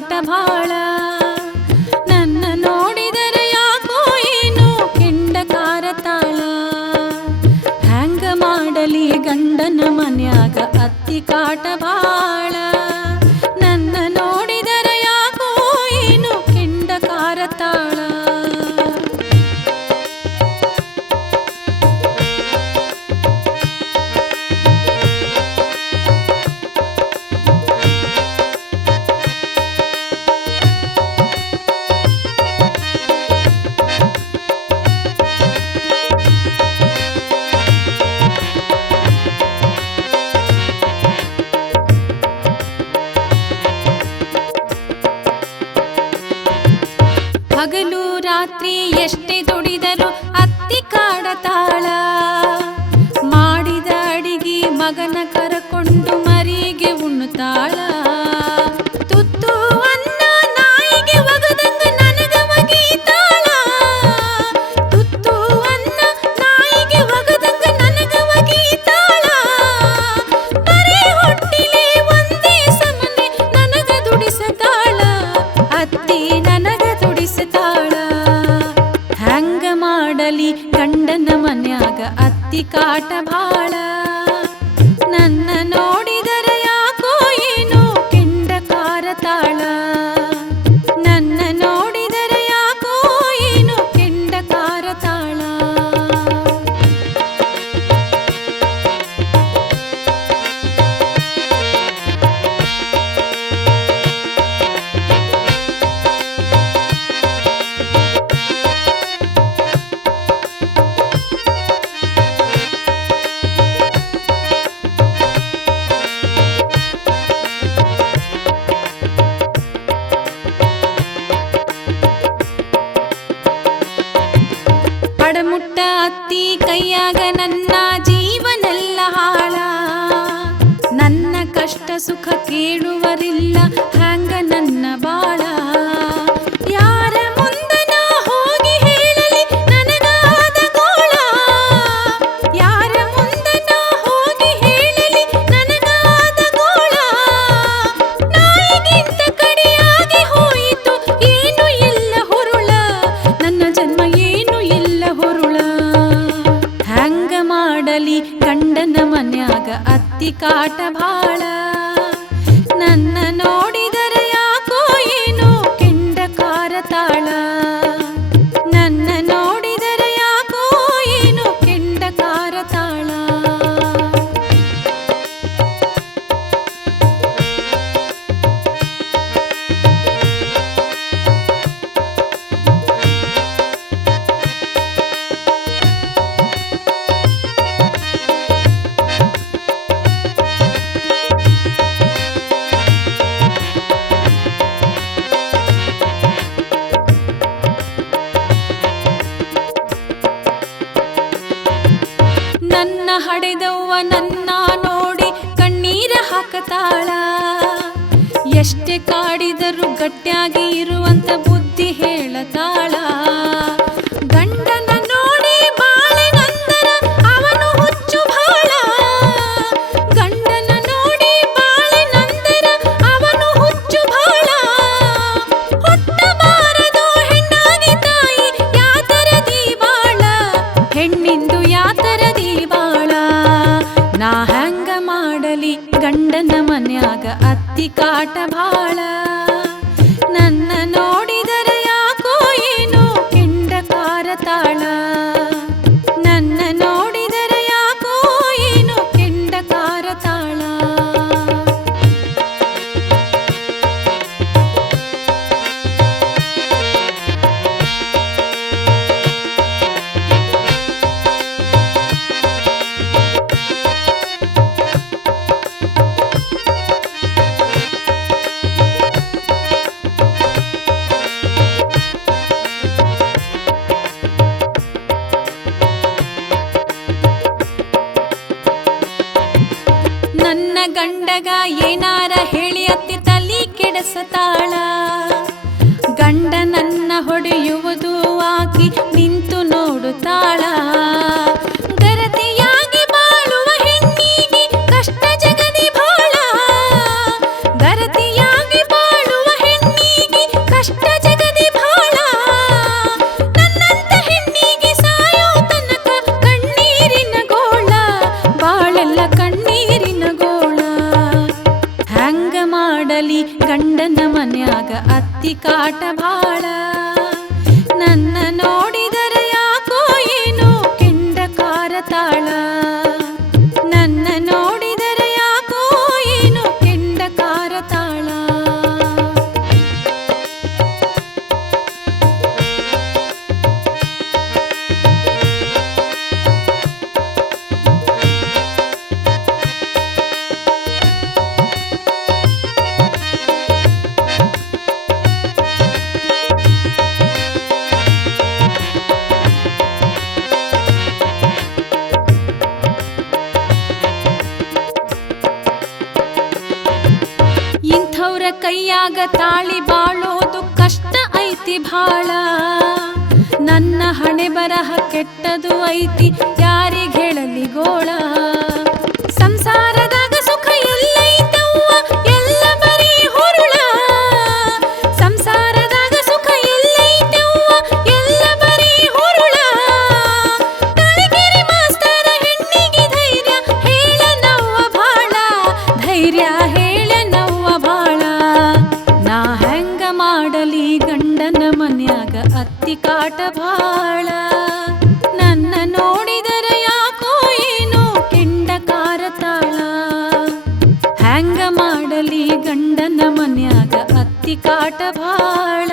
ಕಾಟ ಭಾಳ. ನನ್ನ ನೋಡಿದರೆ ಯಾಕೋ ಏನು ಕೆಂಡ ಕಾರ ತಾಳ. ಹ್ಯಾಂಗ ಮಾಡಲಿ ಗಂಡನ ಮನ್ಯಾಗ ಅತ್ತಿ ಕಾಟ ಭಾಳ. ನನ್ನ ನೋಡಿದರೆ ಯಾಕೋ ಏನು ಕೆಂಡ ಕಾರ ತಾಳ. ಹಗಲು ರಾತ್ರಿ ಎಷ್ಟೇ ದುಡಿದರು ಅತ್ತಿ ಕಾಡತಾಳ. ಮಾಡಿದ ಅಡಿಗೆ ಮಗನ ಕರಕೊಂಡು ಮರಿಗೆ ಉಣ್ಣುತ್ತಾಳ. ತುತ್ತು ಅನ್ನ ನಾಯಿಗೆ ಒಗದಂಗ ನನಗ ಒಗೀತಾಳ. ತುತ್ತು ಅನ್ನ ನಾಯಿಗೆ ಒಗದಂಗ ನನಗ ಒಗೀತಾಳ. ಬರೇ ಹೊಟ್ಟಿಲೆ ಒಂದೇ ಸಮನೆ ನನಗ ದುಡಿಸತಾಳ. ಅತ್ತಿ ನನಗ ದುಡಿಸತಾಳ. ಹ್ಯಾಂಗ ಮಾಡಲಿ ಗಂಡನ ಮನ್ಯಾಗ ಅತ್ತಿ ಕಾಟ ಭಾಳ. ನನ್ನ ನೋಡಿದರೆ ಯಾಕೋ ಏನೋ ಕೆಂಡ ಕಾರ ತಾಳ. ನನ್ನ ನೋಡಿದರೆ ಯಾಕೋ ಏನೋ ಕೆಂಡ ಕಾರ ತಾಳ. ಪಡಮುಟ್ಟ ಅತ್ತಿ ಕೈಯಾಗ ನನ್ನ ಜೀವನೆಲ್ಲ ಹಾಳ. ನನ್ನ ಕಷ್ಟ ಸುಖ ಕೇಳುವರಿಲ್ಲ ಹ್ಯಾಂಗ ನನ್ನ ಬಾಳ. ಯಾರ ಮುಂದನ ಹೋಗಿ ಹೇಳಲಿ ನನಗಾದ ಗೋಳ. ಯಾರ ಮುಂದನ ಹೋಗಿ ಹೇಳಲಿ ನನಗಾದ ಗೋಳ. ನಾಯಿಗಿಂತ ಕಡೆಯಾಗಿ ಹೋಯಿತು ಏನು ಇಲ್ಲ ಹುರುಳ. ನನ್ನ ಜನ್ಮ ಏನು ಇಲ್ಲ ಹುರುಳ. ಹ್ಯಾಂಗ ಮಾಡಲಿ ಗಂಡನ ಮನ್ಯಾಗ ಅತ್ತಿ ಕಾಟ ಭಾಳ. ನನ್ನ ನೋಡಿದರೆ ಯಾಕೋ ಏನೋ ಕೆಂಡ ಕಾರ ತಾಳ. ನನ್ನ ನೋಡಿದರೆ ಯಾಕೋ ಏನೋ ಕೆಂಡ ಕಾರ ತಾಳ. ನನ್ನ ಹಡೆದವ್ವ ನನ್ನ ನೋಡಿ ಕಣ್ಣೀರ ಹಾಕತಾಳ. ಎಷ್ಟೇ ಕಾಡಿದರೂ ಗಟ್ಟಿಯಾಗಿ ಇರುವಂತ ಬುದ್ಧಿ ಹೇಳತಾಳ. ಗಂಡನ ನೋಡಿ ಬಾಳೆನಂದರ ಅವನು ಹುಚ್ಚು ಭಾಳ. ಗಂಡನ ನೋಡಿ ಬಾಳೆನಂದರ ಅವನು ಹುಚ್ಚು ಭಾಳ. ಹುಟ್ಟಬಾರದು ಹೆಣ್ಣಾಗಿ ತಾಯಿ ಯಾತರದಿ ಬಾಳ. ಹೆಣ್ಣಿಂದು ಯಾತರದಿ ಬಾಳ. ನಾ ಹ್ಯಾಂಗ ಮಾಡಲಿ ಗಂಡನ ಮನ್ಯಾಗ ಅತ್ತಿ ಕಾಟ ಭಾಳ. ನನ್ನ ನೋಡಿದರೆ ಯಾಕೋ ಏನೋ ಕೆಂಡ ಕಾರ ತಾಳ. ನನ್ನ ನೋಡಿದರೆ ಯಾಕೋ ಏನೋ ಕೆಂಡ ಕಾರ ತಾಳ. ನನ್ನ ಗಂಡಗ ಏನಾರ ಹೇಳಿ ಅತ್ತಿ ತಲಿ ಕೆಡಿಸತಾಳ. ಗಂಡ ನನ್ನ ಹೊಡೆಯುವುದು ಆಕಿ ನಿಂತು ನೋಡುತ್ತಾಳ. ಗರತಿಯಾಗಿ ಬಾಳುವ ಹೆಣ್ಣಿಗೆ ಕಷ್ಟ ಜಗದಿ ಭಾಳ. ಗರತಿಯಾಗಿ ಬಾಳುವ ಹೆಣ್ಣಿಗೆ ಅತ್ತಿ ಕಾಟ ಬಾಳ. ನನ್ನ ನೋಡಿದರೆ ಯಾಕೋ ಏನೋ ಕೆಂಡ ಕಾರತಾಳ. ನನ್ನ ನೋಡಿದರೆ ಯಾಕೋ ಏನೋ ಕೆಂಡ ಕಾರತಾಳ. ಇಂಥವ್ರ ಕೈಯಾಗ ತಾಳಿ ಬಾಳೋದು ಕಷ್ಟ ಐತಿ ಭಾಳ. ನನ್ನ ಹಣೆ ಬರಹ ಕೆಟ್ಟದು ಐತಿ ಯಾರಿಗ್ ಹೇಳಲಿ ಗೋಳ. ಸಂಸಾರದಾಗ ಸುಖ ಎಲ್ಲೈತವ್ವ ಎಲ್ಲ ಬರೀ ಹುರುಳ. ಸಂಸಾರದಾಗ ಸುಖ ಎಲ್ಲೈತವ್ವ ಎಲ್ಲ ಬರೀ ಹುರುಳ. ತಳಗಿರಿ ಮಾಸ್ತರ ಹೆಣ್ಣಿಗೆ ಧೈರ್ಯ ಹೇಳನವ್ವ ಭಾಳ. ಧೈರ್ಯ ಹೇಳನವ್ವ ಭಾಳ. ನಾ ಹೆಂಗ ಮಾಡಲಿ ಗಂಡನ ಮನ್ಯಾಗ ಅತ್ತಿ ಕಾಟ ಭಾಳ. ನನ್ನ ನೋಡಿದರೆ ಯಾಕೋ ಏನೋ ಕೆಂಡ ಕಾರತಾಳ. ಹೆಂಗ ಮಾಡಲಿ ಗಂಡನ ಮನ್ಯಾಗ ಅತ್ತಿ ಕಾಟ ಭಾಳ.